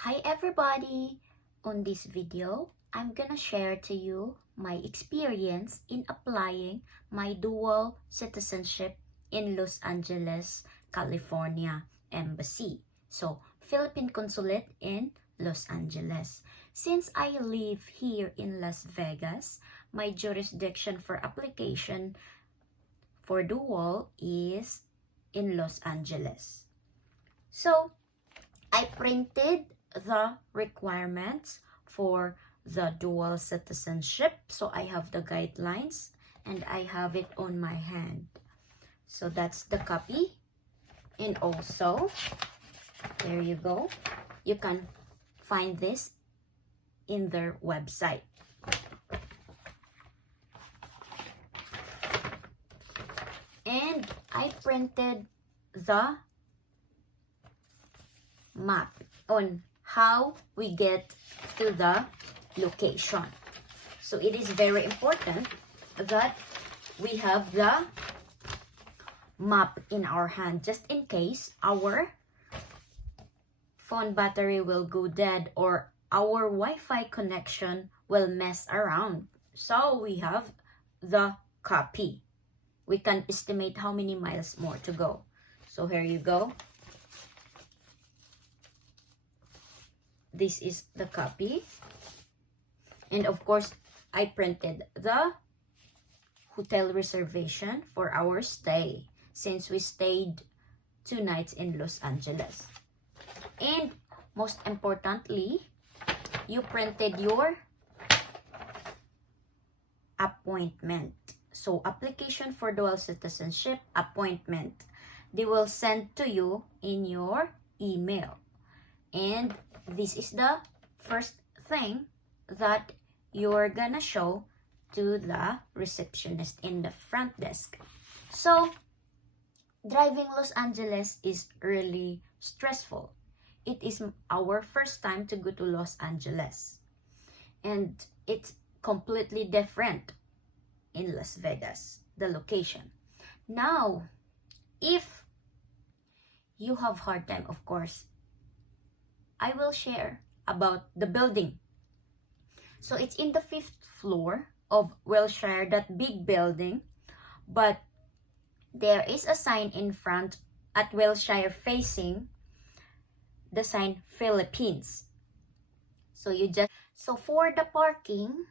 Hi everybody! On this video, I'm gonna share to you my experience in applying my dual citizenship in Los Angeles, California Embassy. So, Philippine Consulate in Los Angeles. Since I live here in Las Vegas, my jurisdiction for application for dual is in Los Angeles. So, I printed the requirements for the dual citizenship. So I have the guidelines and I have it on my hand. So that's the copy. And also, there you go. You can find this in their website. And I printed the map on how we get to the location. So it is very important that we have the map in our hand just in case our phone battery will go dead or our Wi-Fi connection will mess around. So we have the copy. We can estimate how many miles more to go. So here you go. This is the copy. And of course, I printed the hotel reservation for our stay since we stayed 2 nights in Los Angeles. And most importantly, you printed your appointment. So application for dual citizenship, appointment. They will send to you in your email. And this is the first thing that you're gonna show to the receptionist in the front desk. So, driving Los Angeles is really stressful. It is our first time to go to Los Angeles. And it's completely different in Las Vegas, the location. Now, if you have hard time, of course, I will share about the building. So it's in the 5th floor of Wilshire, that big building. But there is a sign in front at Wilshire facing the sign Philippines. So so for the parking,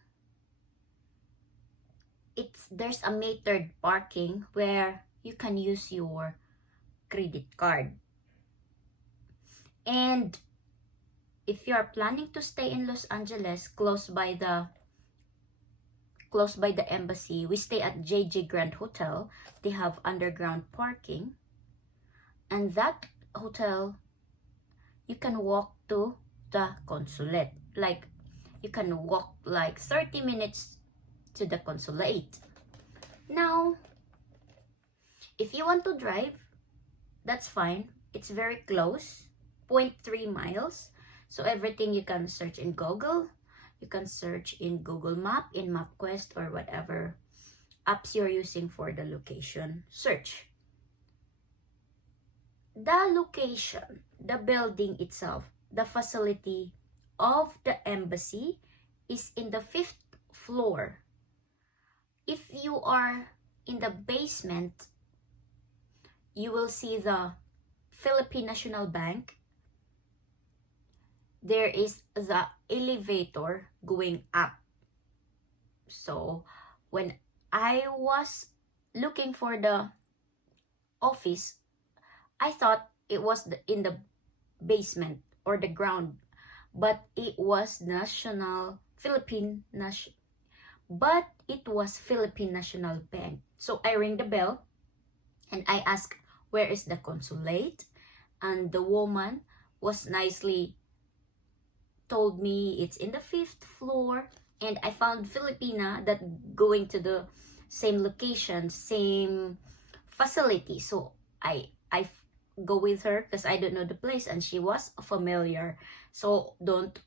there's a metered parking where you can use your credit card. And if you are planning to stay in Los Angeles, close by the embassy, we stay at JJ Grand Hotel. They have underground parking. And that hotel, you can walk to the consulate. Like, you can walk like 30 minutes to the consulate. Now, if you want to drive, that's fine. It's very close, 0.3 miles. So everything you can search in Google. You can search in Google Map, in MapQuest, or whatever apps you're using for the location search. The location, the building itself, the facility of the embassy is in the 5th floor. If you are in the basement, you will see the Philippine National Bank. There is the elevator going up. So when I was looking for the office, I thought it was in the basement or the ground, but it was Philippine National Bank. So I ring the bell and I ask, where is the consulate? And the woman was nicely told me it's in the 5th floor, and I found Filipina that going to the same location, same facility. So I go with her because I don't know the place and she was familiar. So don't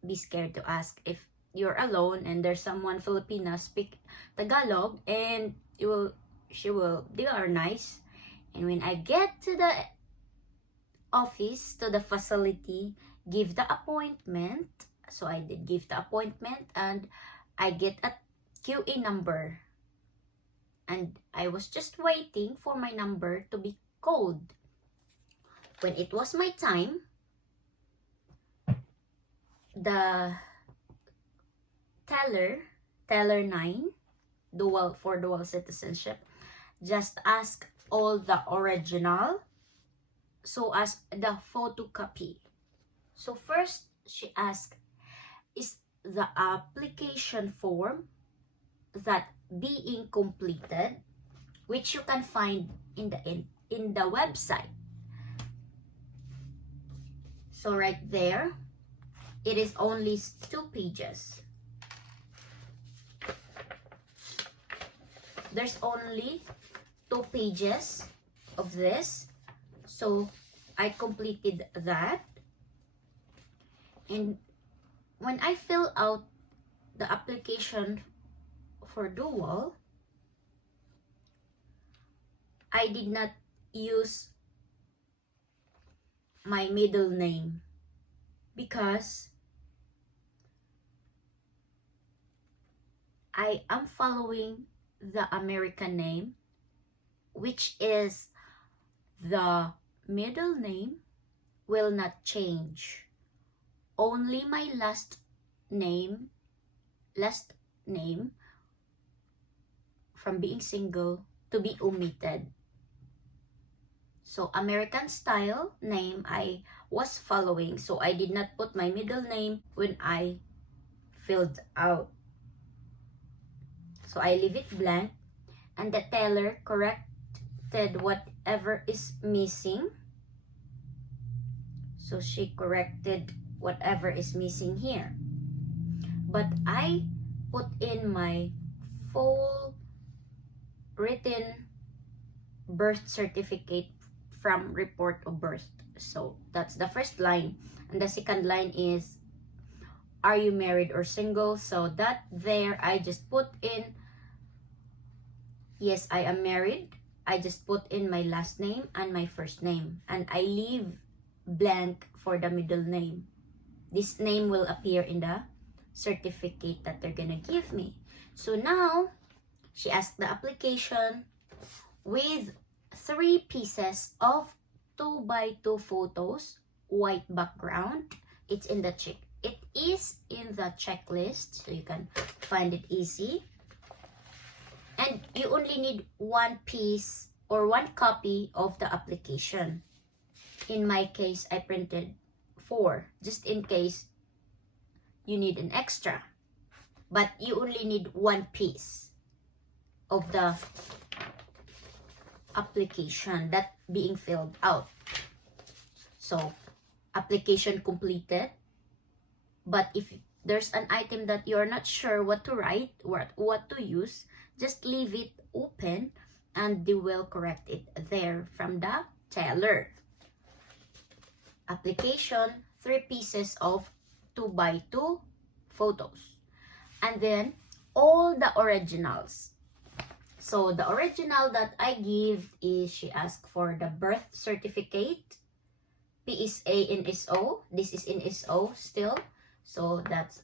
be scared to ask if you're alone and there's someone Filipina speak Tagalog, and they are nice. And when I get to the office, to the facility, give the appointment. So I did give the appointment, and I get a QA number. And I was just waiting for my number to be called. When it was my time, the teller 9, for dual citizenship, just ask all the original, so as the photocopy. So first, she asked, is the application form that being completed, which you can find in the website. So right there, it is only 2 pages. There's only 2 pages of this. So I completed that. And when I fill out the application for dual, I did not use my middle name because I am following the American name, which is the middle name will not change. Only my last name from being single to be omitted. So American style name I was following, so I did not put my middle name when I filled out. So I leave it blank, and the teller corrected whatever is missing. So she corrected whatever is missing here. But I put in my full written birth certificate from report of birth. So that's the first line. And the second line is, are you married or single? So that there, I just put in, yes, I am married. I just put in my last name and my first name. And I leave blank for the middle name. This name will appear in the certificate that they're gonna give me. So now, she asked the application with 3 pieces of 2x2 photos, white background. It is in the checklist, so you can find it easy. And you only need 1 piece or 1 copy of the application. In my case, I printed 4, just in case you need an extra. But you only need 1 piece of the application that being filled out. So, application completed. But if there's an item that you're not sure what to write, what to use, just leave it open and they will correct it there from the teller. Application, 3 pieces of 2x2 photos. And then, all the originals. So, the original that I give is, she asked for the birth certificate, PSA in SO. This is in SO still. So, that's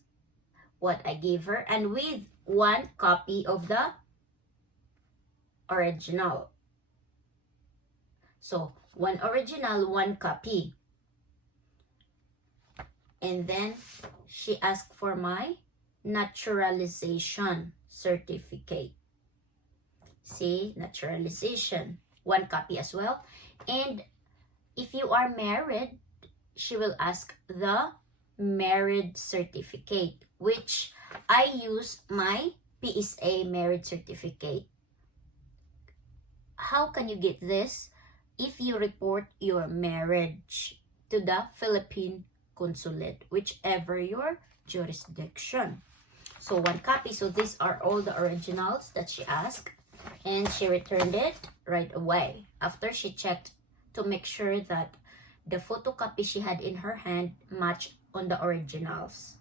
what I gave her. And with 1 copy of the original. So, 1 original, 1 copy. And then, she asked for my Naturalization Certificate. See, naturalization, 1 copy as well. And if you are married, she will ask the Married Certificate, which I use my PSA Married Certificate. How can you get this? If you report your marriage to the Philippine Consulate, whichever your jurisdiction. So 1 copy. So these are all the originals that she asked. And she returned it right away after she checked to make sure that the photocopy she had in her hand matched on the originals.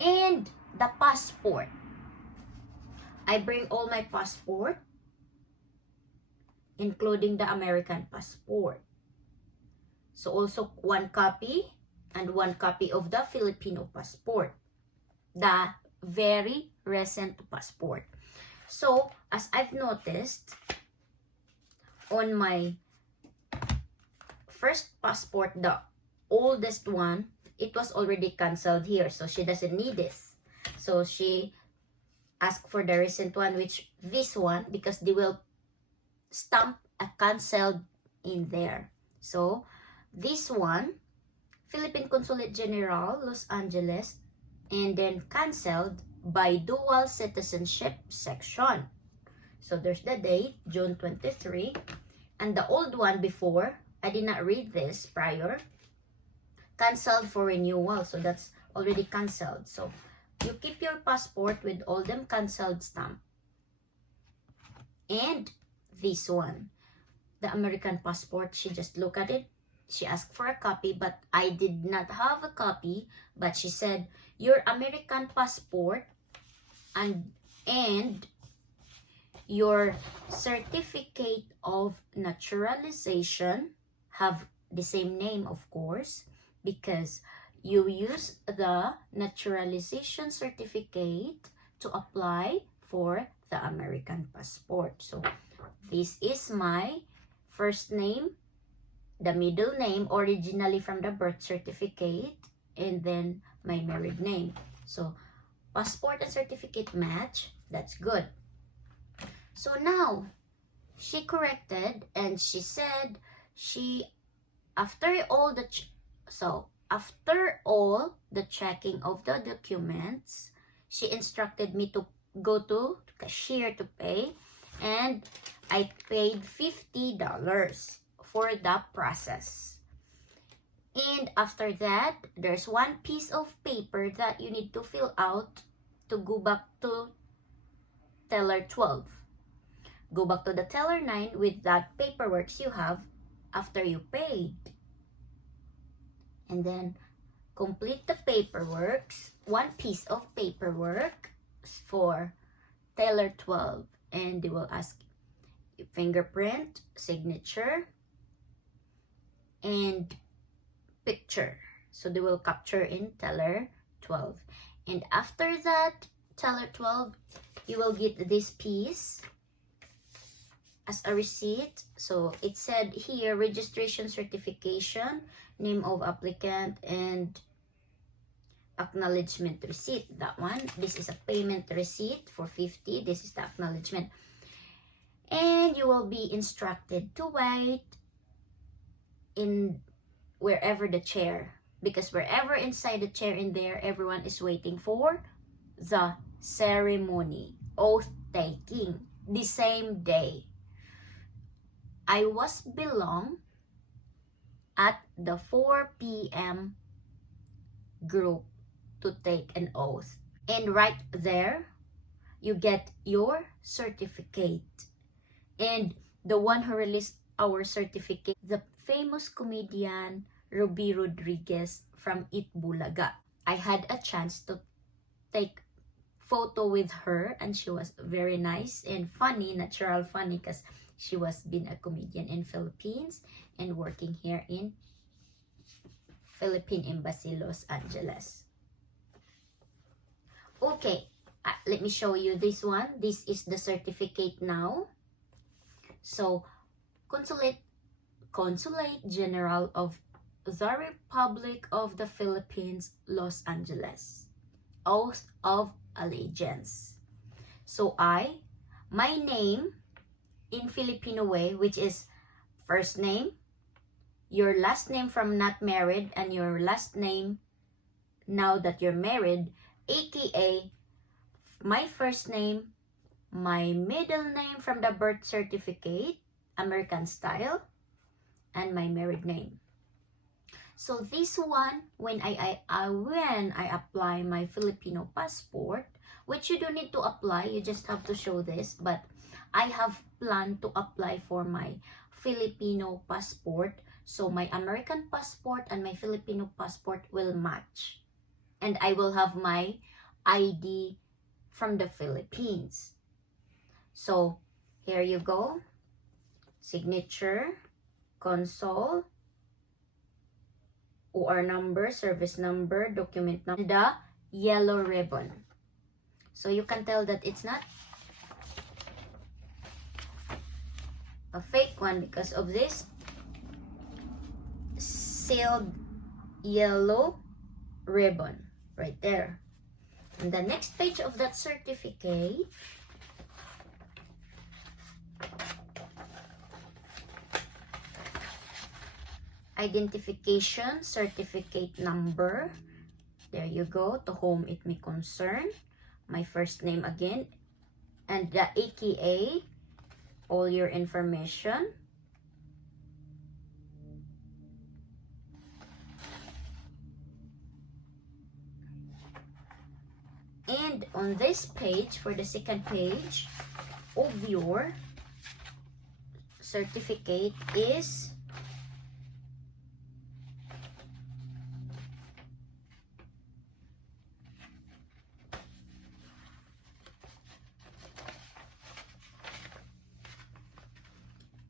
And the passport. I bring all my passport, including the American passport. So also 1 copy and 1 copy of the Filipino passport, the very recent passport. So, as I've noticed, on my first passport, the oldest one, it was already canceled here. So, she doesn't need this. So, she asked for the recent one, which this one, because they will stamp a canceled in there. So, this one, Philippine Consulate General, Los Angeles, and then canceled by dual citizenship section. So, there's the date, June 23. And the old one before, I did not read this prior, canceled for renewal. So, that's already canceled. So, you keep your passport with all them canceled stamp. And this one, the American passport, she just looked at it. She asked for a copy, but I did not have a copy. But she said, your American passport and your certificate of naturalization have the same name, of course, because you use the naturalization certificate to apply for the American passport. So, this is my first name, the middle name, originally from the birth certificate, and then my married name. So, passport and certificate match. That's good. So, now, she corrected and she said after all the checking of the documents, she instructed me to go to cashier to pay, and I paid $50 for the process. And after that, there's one piece of paper that you need to fill out to go back to teller 12. Go back to the teller 9 with that paperwork you have after you paid. And then complete the paperwork, one piece of paperwork for teller 12. And they will ask fingerprint, signature, and picture. So they will capture in teller 12. And after that, teller 12, you will get this piece as a receipt. So it said here, registration certification, name of applicant, and acknowledgement receipt. That one. This is a payment receipt for $50. This is the acknowledgement. And you will be instructed to wait in wherever the chair, because wherever inside the chair in there, everyone is waiting for the ceremony, oath taking, the same day. I was belong at the 4 p.m. group to take an oath. And right there, you get your certificate. And the one who released our certificate, the famous comedian Ruby Rodriguez from Itbulaga. I had a chance to take photo with her, and she was very nice and funny, natural funny, because she was been a comedian in Philippines and working here in Philippine Embassy, Los Angeles. Okay, let me show you this one. This is the certificate now. So, Consulate General of the Republic of the Philippines, Los Angeles. Oath of Allegiance. So my name in Filipino way, which is first name, your last name from not married, and your last name now that you're married, aka my first name, my middle name from the birth certificate, American style, and my married name. So this one, when I apply my Filipino passport, which you don't need to apply, you just have to show this, but I have planned to apply for my Filipino passport, so my American passport and my Filipino passport will match, and I will have my ID from the Philippines. So here you go, signature, consul, OR number, service number, document number, the yellow ribbon. So you can tell that it's not a fake one because of this sealed yellow ribbon right there. And the next page of that certificate, identification certificate number. There you go, to whom it may concern. My first name again, and the AKA, all your information. And on this page, for the second page of your certificate is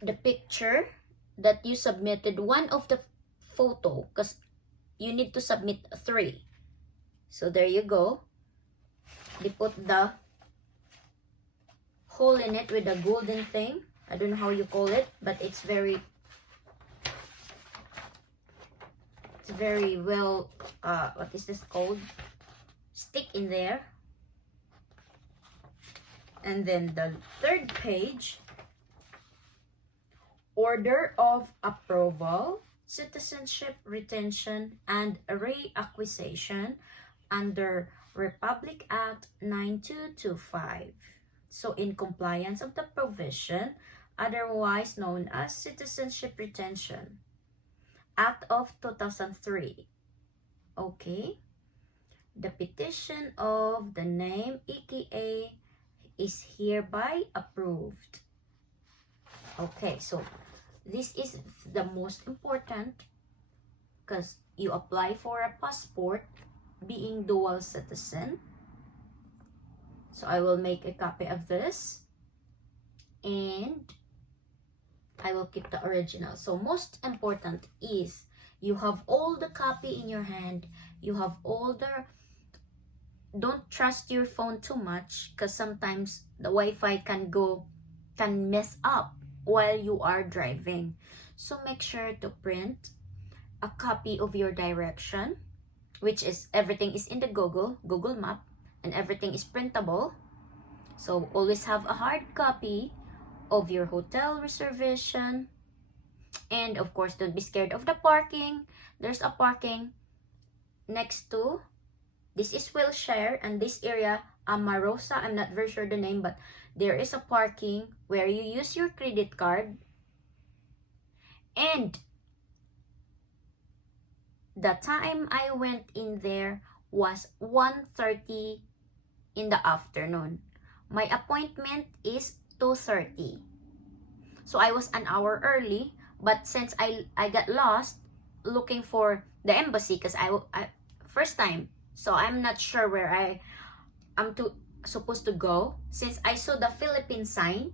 the picture that you submitted, one of the photo, because you need to submit 3. So there you go. They put the hole in it with a golden thing. I don't know how you call it, but it's very well, what is this called? Stick in there. And then the third page, order of approval, citizenship retention, and reacquisition under Republic Act 9225. So in compliance of the provision, otherwise known as Citizenship Retention Act of 2003. Okay. The petition of the name EKA is hereby approved. Okay, so this is the most important because you apply for a passport being dual citizen. So I will make a copy of this and I will keep the original. So most important is you have all the copy in your hand. You have all the, don't trust your phone too much because sometimes the Wi-Fi can mess up while you are driving. So make sure to print a copy of your direction, which is everything is in the Google Map, and everything is printable. So always have a hard copy of your hotel reservation. And of course, don't be scared of the parking. There's a parking next to, this is Wilshire, and this area, Amarosa, I'm not very sure the name, but there is a parking where you use your credit card. And the time I went in there was 1:30 in the afternoon. My appointment is 2:30. So I was an hour early, but since I got lost looking for the embassy because I first time, so I'm not sure where I'm supposed to go. Since I saw the Philippine sign,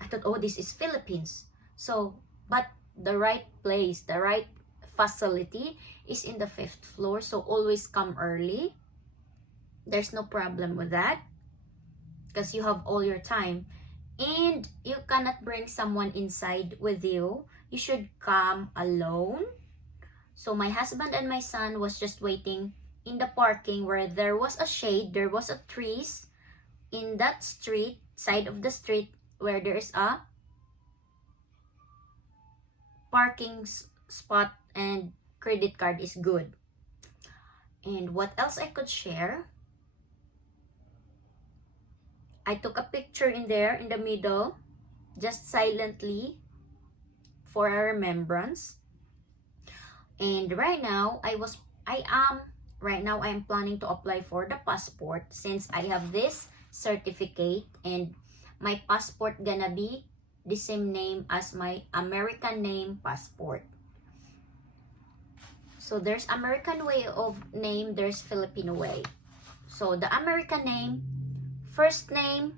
I thought, oh, this is Philippines. So, but the right place, the right facility is in the 5th floor. So always come early. There's no problem with that because you have all your time. And you cannot bring someone inside with you. You should come alone. So my husband and my son was just waiting in the parking where there was a shade, there was a trees in that street, side of the street where there is a parking spot and credit card is good. And what else I could share? I took a picture in there in the middle, just silently for a remembrance. And right now, I am planning to apply for the passport since I have this certificate and my passport gonna be the same name as my American name passport. So there's American way of name, there's Filipino way. So the American name, first name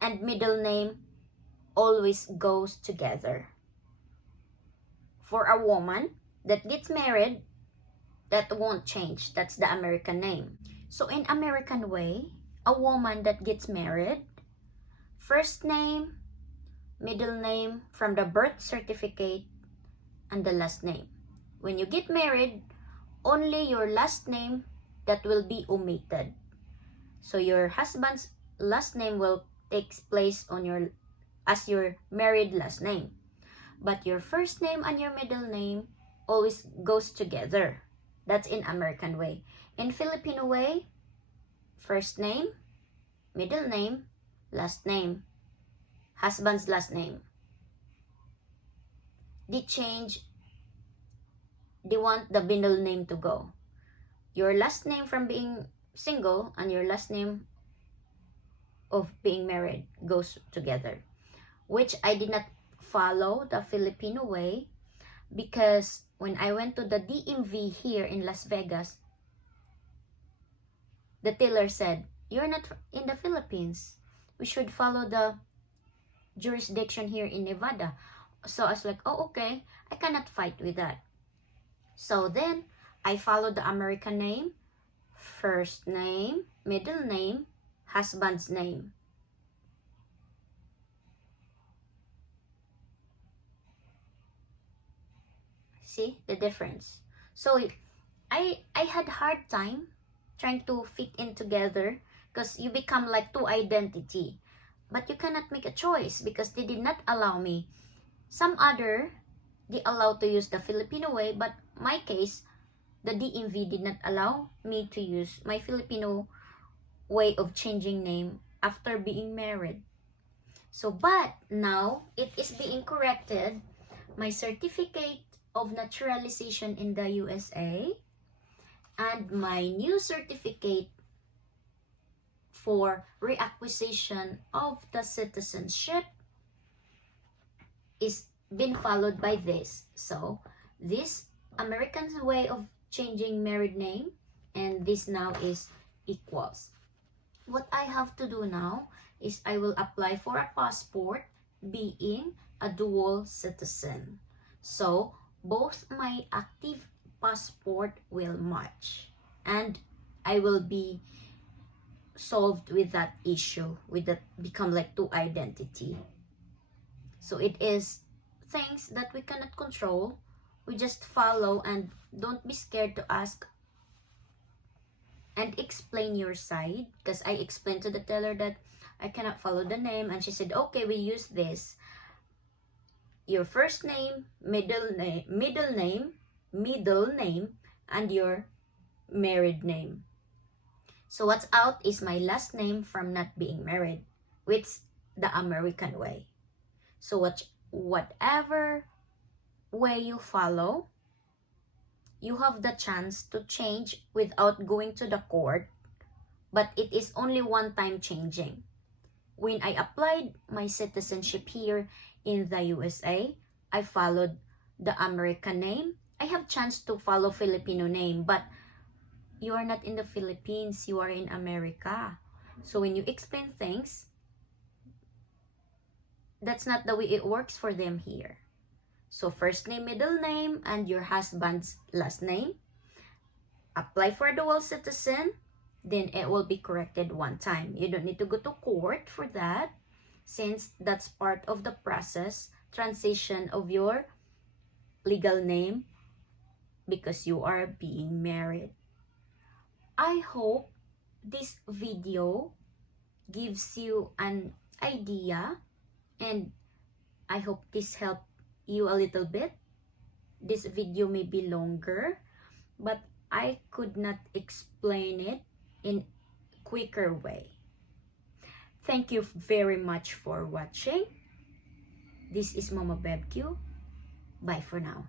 and middle name always goes together. For a woman, that gets married, that won't change. That's the American name. So in American way, a woman that gets married, first name, middle name from the birth certificate, and the last name. When you get married, only your last name that will be omitted. So your husband's last name will take place on your as your married last name. But your first name and your middle name always goes together. That's in American way. In Filipino way, first name, middle name, last name, husband's last name. They want the middle name to go. Your last name from being single and your last name of being married goes together, which I did not follow the Filipino way, because when I went to the DMV here in Las Vegas, the teller said, "You're not in the Philippines. We should follow the jurisdiction here in Nevada." So I was like, oh, okay, I cannot fight with that. So then I followed the American name, first name, middle name, husband's name. See the difference? So I had hard time trying to fit in together, because you become like two identity. But you cannot make a choice because they did not allow me. Some other, they allow to use the Filipino way, but my case, the DMV did not allow me to use my Filipino way of changing name after being married. So, but now it is being corrected. My certificate of naturalization in the USA and my new certificate for reacquisition of the citizenship is been followed by this. So this American way of changing married name and this now is equals. What I have to do now is I will apply for a passport being a dual citizen. So both my active passport will match and I will be solved with that issue, with that become like two identity. So it is things that we cannot control. We just follow and don't be scared to ask and explain your side, because I explained to the teller that I cannot follow the name and she said, okay, we use this. Your first name, middle name, and your married name. So what's out is my last name from not being married, which the American way. So whatever way you follow, you have the chance to change without going to the court, but it is only one time changing. When I applied my citizenship here in the USA, I followed the American name. I have chance to follow Filipino name, but you are not in the Philippines, you are in America. So when you explain things, that's not the way it works for them here. So first name, middle name, and your husband's last name. Apply for a dual citizen, then it will be corrected one time. You don't need to go to court for that, since that's part of the process, transition of your legal name, because you are being married. I hope this video gives you an idea, and I hope this helped you a little bit. This video may be longer, but I could not explain it in quicker way. Thank you very much for watching. This is Mama Bebq. Bye for now.